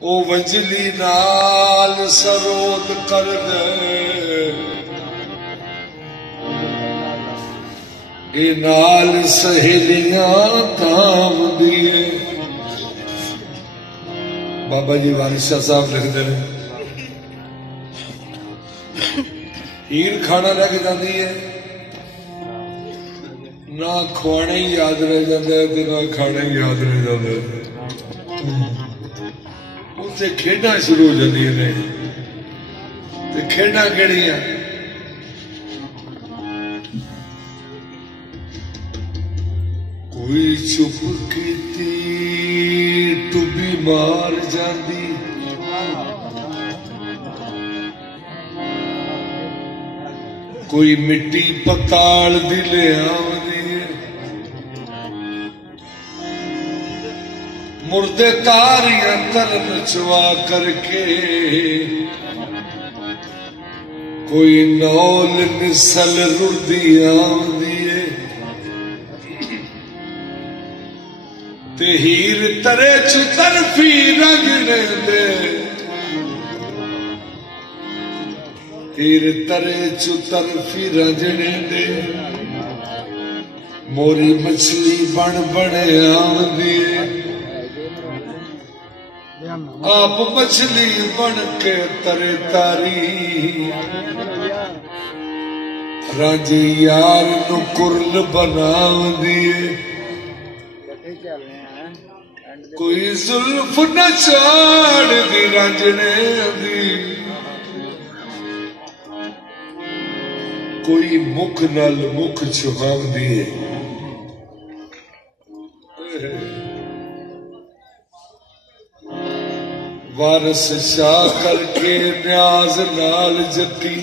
ओ वंजली नाल सरोद कर दे ए नाल सहेलियां ताम दिए। बाबा जी वारिस शाह साहब लिखते हैं हीर खाना लग जाती है ना खुआने ही याद रह जाते ना खाने ही याद रह जाते। उत्थे खेडा शुरू हो जाती ने ते खेडा केड़ियां कोई चुप कीती टुबी मार जाती कोई मिट्टी पताल दी ले आउंदी मुर्दे तारियां तरन चवा करके कोई नौल निसल रुड़दी आउंदी ते हीर तरे चुतरफी रंजने दे हीर तरे चुतरफी रंजने दे मोरी मछली बन बने आंदी आप मछली बन के तरे तारी रंज यार नु कुरल बनाउंदी कोई जुल्फ न चाड़ दी रंजने दी कोई मुख नल मुख छुपाउंदी है वारस शाह करके न्याज नाल जती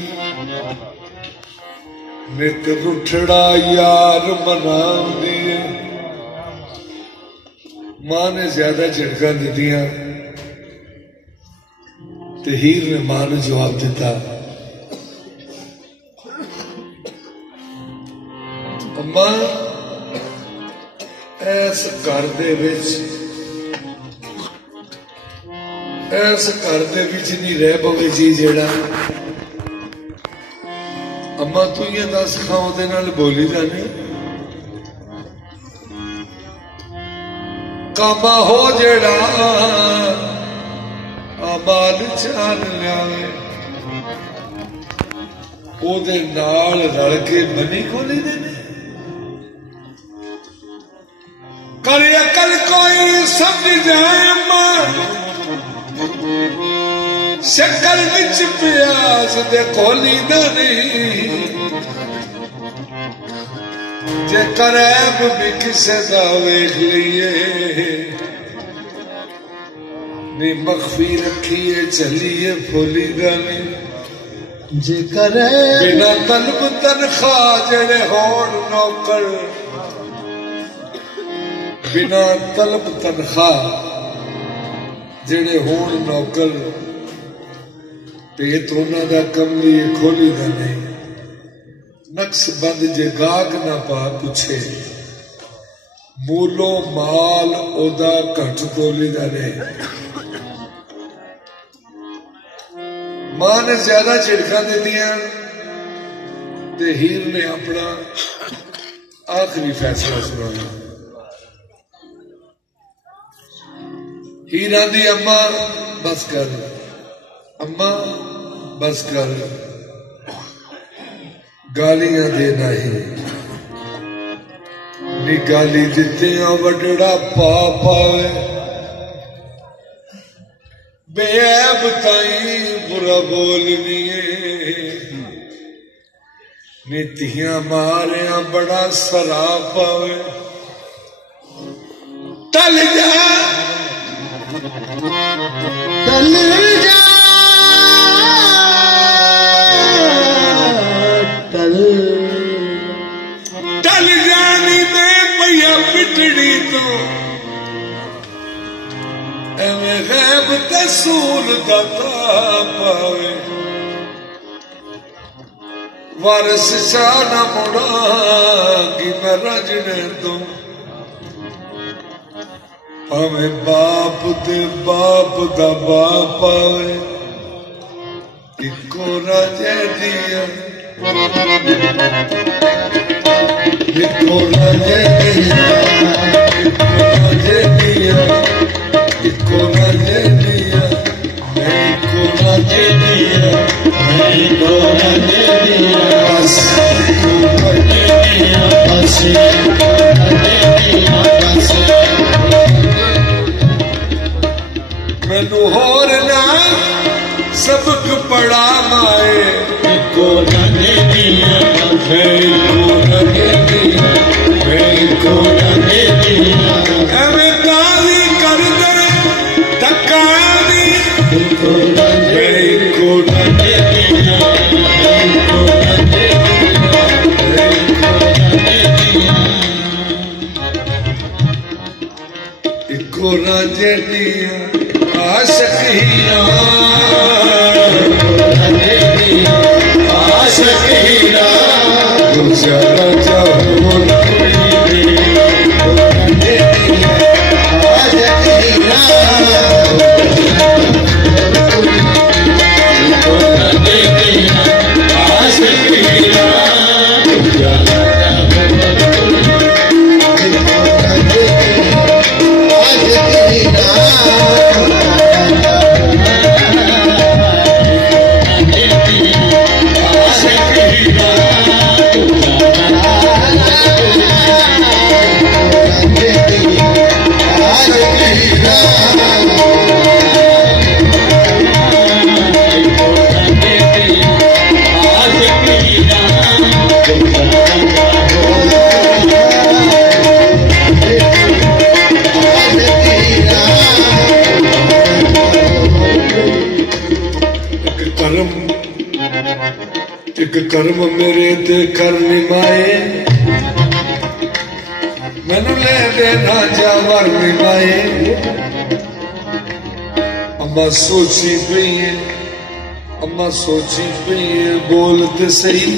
नित रुठड़ा यार मनाउंदी है। मां ने ज्यादा झिड़का दितियां ते हीर ने मां ने जवाब दिता अम्मा ऐस घर दे विच नहीं रह पवे जी जेड़ा अम्मा तू ये दस खाओ दे नाल बोली जाने कामा हो जेड़ा आबाद चाल लियावे ओदे नाल रल के मनी खोली देने करे अकल कोई समझ जाए मां शक्कर विच प्याज दे खोली दे जे करैब भी किसे दा वेख लीए नी मखफी रखिए चलिए फोली गाने जे करे बिना तलब तनखा जेड़े होण नौकर बिना तलब तनखा जेड़े होण नौकर पेट उन्हां दा कम लिए खोली गाने नक्श बंद जे गाग ना पा पुछे मूलो माल ओदा घट तोली दा ने। मां ने ज्यादा झिड़का दितियां ते हीर ने अपना आखिरी फैसला सुनाया। हीर आंदी अम्मा बस कर अम्मा बस कर गालियां देना ही नी गाली दित्तियां वडड़ा पा पावे बेऐब ताई बुरा बोलनी नी तियां मारिया बड़ा सरा पावे टल जा टल जानी में भैया पिटड़ी तो एवं गैब ते सूर दाता पावे वारस शाह न मुड़ा कि मैं रजने तो भावे बाप ते बाप दा बाप आवे इको राजे दिया इको राजे दिया इको राजे दिया मैं इको राजे दिया मैं इको राजे दिया बस इको राजे दिया बस इको राजे दिया बस मैनू होर ना सबक पढ़ा माए इको राजे दिया मैं इको राजे दिया मैं इको राजे दिया एवें गाली कर दे धक्का दी इको राजे इको राजे दिया इको राजे दिया इको राजे दिया आशिक हीरा आशिक हीरा गुलजार चाहो कर्म मेरे ते कर निभाए मैनू ले देना जावर निभाए अम्मा सोची पई है अम्मा सोची पई है बोल ते सही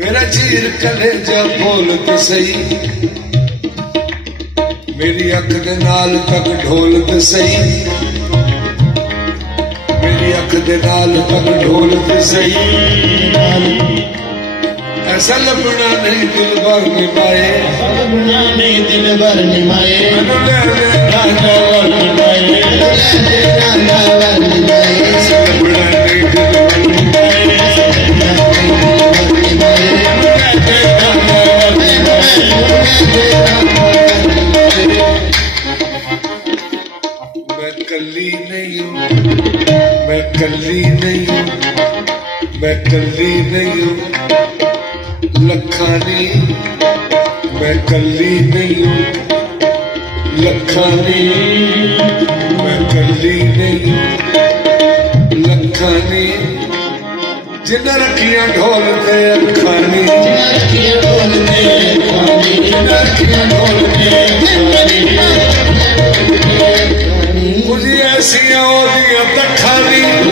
मेरा चीर कलेजा बोल ते सही मेरी अख दे नाल तक ढोल ते सही अख दे नाल तक ढोल ते सही ऐसा लपना नहीं दिल भर निभाए लपना नहीं दिल भर निभाए मैनू ले देना जावर निभाए ऐसा लपना नहीं दिल भर निभाए मैं कली नहीं हूँ मैं कली नहीं हूँ मैं कली नहीं हूँ लखानी मैं कली नहीं हूँ लखानी मैं कली नहीं हूँ लखानी जिन्हें रखियां ढोल दे अखानी जिन्हें ढोल दे अखानी जिन्हें रखियां ढोल दे अखानी मुझे ऐसी तखानी